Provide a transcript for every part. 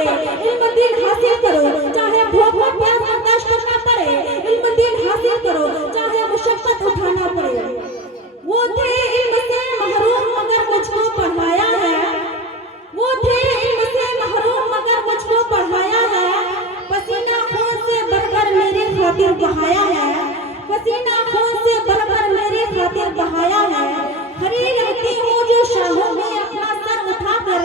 पड़े, इल्म दीन हासिल करो, चाहे भूख और प्यास बर्दाश्त करना पड़े, इल्म दीन हासिल करो, चाहे मुशक्कत उठाना पड़े। वो थे इल्म से महरूम मगर मुझको पढ़ाया है, वो थे इल्म से महरूम मगर मुझको पढ़ाया है, पसीना खून से भरकर मेरी खातिर बहाया है, पसीना खून से भरकर मेरी खातिर बहाया है। खड़ी रहती हूँ जो शाहों में अपना सर उठाकर,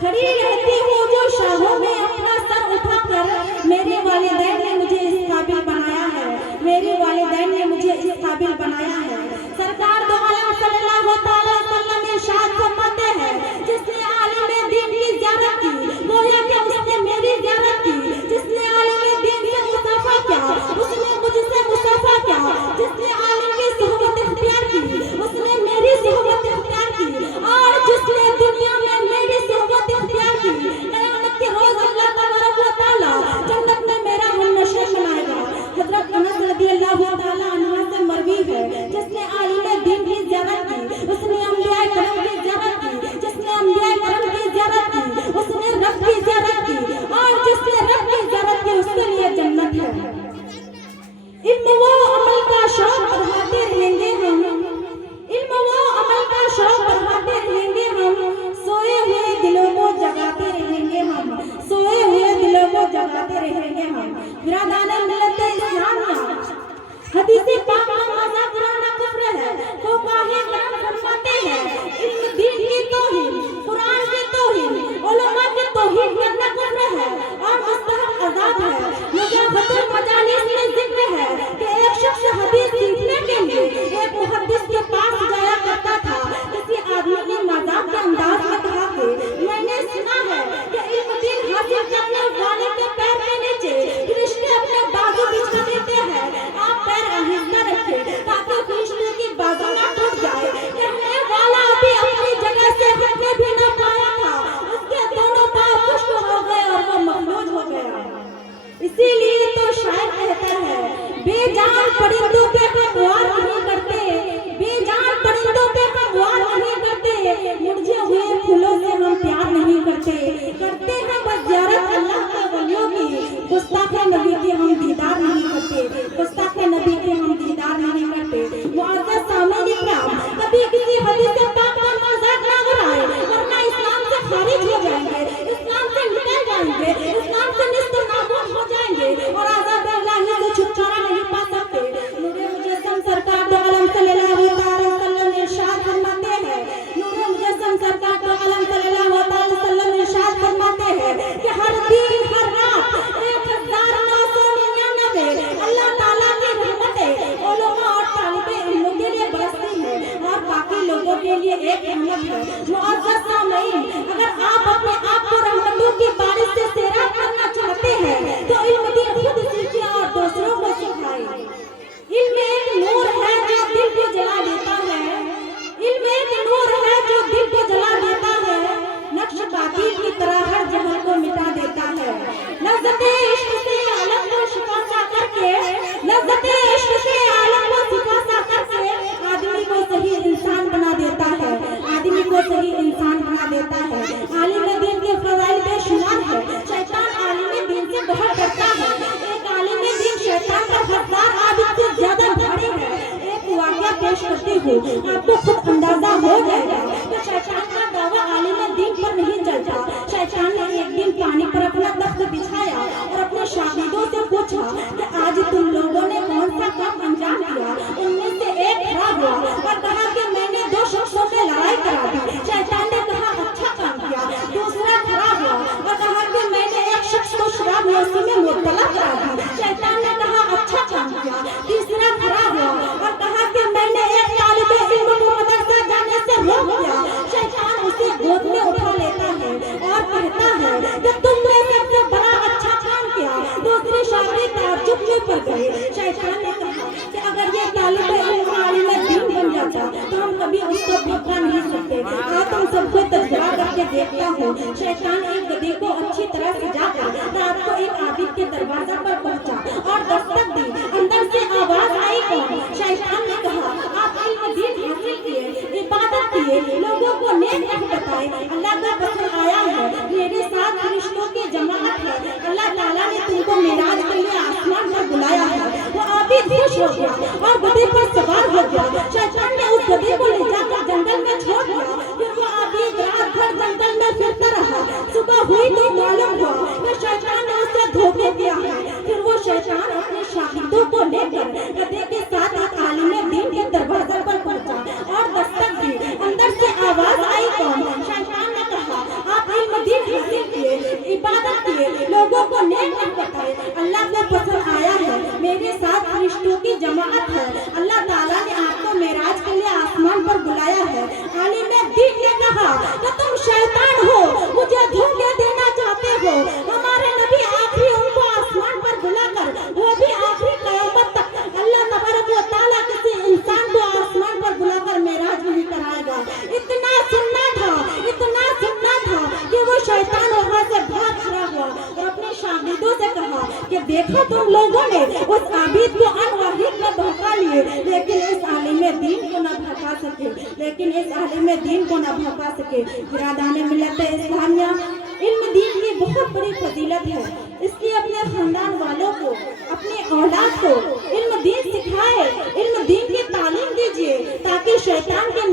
खड़ी रहती हूँ जो शाहों में अपना सर उठाकर, मेरे वालिदैन ने मुझे इस काबिल बनाया है, मेरे वालिदैन ने मुझे इस काबिल बनाया है। सरकार दो आलम सल्लल्लाहु अलैहि वसल्लम इरशाद फरमाते हैं, जिसने आलिम दीन की ज़ियारत की, गोया कि उसने मेरी ज़ियारत की, जिसने आलिम दीन से मुसाफा किया, उसने मुझसे मुसाफा किया, जिसने आलिम की सोहबत इख्तियार की, उसने मेरी सोहबत इख्तियार की, और जिसने दुनिया में मेरी सोहबत इख्तियार की, क़यामत के रोज़ अल्लाह तबारक व तआला जन्नत में मेरा हमनशीन बनाएगा। हज़रत अनस रज़ियल्लाहु तआला अन्हु से मरवी है, जिसने आलिम दीन की ज़ियारत की, उसने अंबिया करम की ज़ियारत की, जिसने अंबिया करम की ज़ियारत की, उसने रब की ज़ियारत की, और जिसने रब की ज़ियारत की उसके लिए जन्नत है। इल्म वो अमल का शौक बढ़ाते रहेंगे हम, इल्म वो अमल का शौक बढ़ाते रहेंगे हम, सोए हुए दिलों को जगाते रहेंगे हम, सोए हुए दिलों को जगाते रहेंगे हम। बिरादरान मिल्लत इस्लामिया, हदीस पाक का मज़ाक उड़ाना कुफ्र है, फुक़हा करम फरमाते हैं, इल्म दीन की तौहीन, कुरान की तौहीन, उलमा की तौहीन करना कुफ्र है और मुस्तहक़ अज़ाब है। मुजाहदतुल मजालिस में जिक्र है कि एक शख्स हदीस सीखने के लिए एक मुहद्दिस के पास जाया करता था। किसी आदमी ने मजाक के अंदाज में कहा कि मैंने सुना है कि इल्म दीन हासिल करने वाले के पैर के नीचे फरिश्ते अपने बाजू बिछा देते हैं, आप पैर आहिस्ता रखें ताकि फरिश्ते की बाजू ना टूट जाए। कहने वाला अभी अपनी जगह से हटने भी ना पाया था, उसके दोनों पाँव खुश्क हो गए और वो मखलूज हो गया। इसीलिए तो शायर कहता है, बेजान परिंदों पे हम वार नहीं करते, बेजान परिंदों पे हम वार नहीं करते, मुरझे हुए फूलों से हम प्यार नहीं करते, करते हैं बस ज़ियारत अल्लाह के वलियों की, गुस्ताखे नबी के हम दीदार नहीं करते, गुस्ताखे नबी के हम दीदार नहीं करते। मुअज़्ज़ज़ सामईन इकराम, कभी किसी हदीस पाक का मज़ाक ना उड़ाएं, वरना इस्लाम से खारिज हो जाएंगे, इस्लाम से निकल जाएंगे, इस्लाम से निस्तनाबूद हो जाएंगे और अज़ाब इलाही से छुटकारा नहीं पा सकते। नूरे मुजस्सम सरकार दो आलम सल्लल्लाहु अलैहि वसल्लम इरशाद फरमाते हैं, नूरे मुजस्सम सरकार दो आलम सल्लल्लाहु अलैहि वसल्लम इरशाद फरमाते हैं कि हर दिन हर रात 1999 अल्लाह ताला की रहमतें उलमा और तालिबे इल्मों के लिए बरसती है और बाकी लोगों के लिए एक रहमत है। मुअज़्ज़ज़ सामईन, अगर आप अपने आप को रहमतों की बारिश से सैराब करना चाहते हैं तो इल्म दीन खुद सीखिए और दूसरों को सिखाइए। इल्म एक नूर है जो दिल को जला देता है, इल्म एक नूर है जो दिल को जला देता है, नक्श कातिल की तरह हर जहल को मिटा देता है। लज़्ज़ते इश्क से आलम को शिकसा करके, लज़्ज़ते इश्क से आलम को शिकसा करके आदमी को सही इंसान बना देता है, आदमी को सही इंसान बना देता है। आलिम दीन के फ़ज़ाइल बेशुमार है, शैतान आलिम दीन से बहुत डरता है। एक आलिम दीन शैतान पर 1000 आबिद से ज्यादा भारी है। एक वाक़या पेश करती हूँ, आपको खुद अंदाजा हो जाएगा कि शैतान का दावा आलिम दीन पर नहीं चलता। शैतान ने एक दिन पानी पर अपना तख्त बिछाया और अपने शागिर्दों से पूछा कि आज तुम लोगों ने कौन सा काम अंजाम दिया। उनमें से एक खड़ा हुआ और कहा कि मैंने 2 शख्सों में लड़ाई करा दी। शैतान ने कहा अच्छा काम किया। दूसरा खड़ा हुआ और कहा कि मैंने एक शख्स को शराब नोशी में मुब्तला करा दी। शैतान ने कहा अच्छा काम किया। तीसरा खड़ा हुआ और कहा कि मैंने एक तालिबे इल्म को मदरसा जाने से रोक दिया। शैतान उसे गोद में उठा लेता है और कहता है कि तुमने सबसे बड़ा अच्छा काम किया। दूसरे शागिर्द ताज्जुब में पड़ गए। शैतान ने कहा कि अगर ये तालिबे इल्म आलिम दीन बन जाता तो हम कभी उसको भगा नहीं सकते। आज तुम सबको तजर्बा करके देखता हूँ। शैतान एक गधे को अच्छी तरह सजाकर रात को एक आबिद के दरवाजा पर पहुंचा और दस्तक दी। अंदर से आवाज आई कौन? शैतान ने कहा आप इल्म दीन हासिल किए, इबादत किए, लोगों को नेक राह बताए, अल्लाह का पसंद आया है, मेरे साथ फरिश्तों की जमा خوش ہو گیا اور گدھے پر سوار ہو گیا۔ شیطان نے اس گدھے کو لے جا کر جنگل میں چھوڑ دیا۔ پھر وہ عابد رات بھر جنگل میں پھرتا رہا۔ صبح ہوئی تو معلوم ہوا کہ شیطان نے اسے دھوکے دیا ہے۔ پھر وہ شیطان اپنے شاگردوں کو لے کر گدھے کے ساتھ ایک عالم دین کے دروازے پر پہنچا اور دستک دی۔ اندر سے آواز آئی، کون؟ شیطان نے کہا، آپ علم دین حاصل کیے، عبادت کیے، لوگوں کو نیک بتائے، اللہ کو پسند آیا ہے، میرے ساتھ فرشتوں کی جماعت ہے، اللہ تعالیٰ نے آپ کو معراج کے لیے آسمان پر بلایا ہے۔ عالم دین نے کہا کہ تم شیطان ہو، مجھے دھوکے دینا چاہتے ہو۔ ہمارے نبی آخری ان کو آسمان پر بلا کر، وہ بھی آخری قیامت تک، اللہ تبارک و تعالیٰ کسی انسان کو آسمان پر بلا کر معراج نہیں کرائے گا۔ اتنا سننا تھا کہ وہ شیطان وہاں سے بھاگ کھڑا ہوا اور اپنے شاگردوں سے کہا کہ دیکھو تم لوگوں نے اس عابد کو ان واحد میں بہکا لیے، لیکن اس عالم دین کو نہ بہکا سکے۔ برادران ملت اسلامیہ، علم دین کی بہت بڑی فضیلت ہے، اس لیے اپنے خاندان والوں کو، اپنی اولاد کو علم دین سکھائے، علم دین کی تعلیم دیجیے تاکہ شیطان کے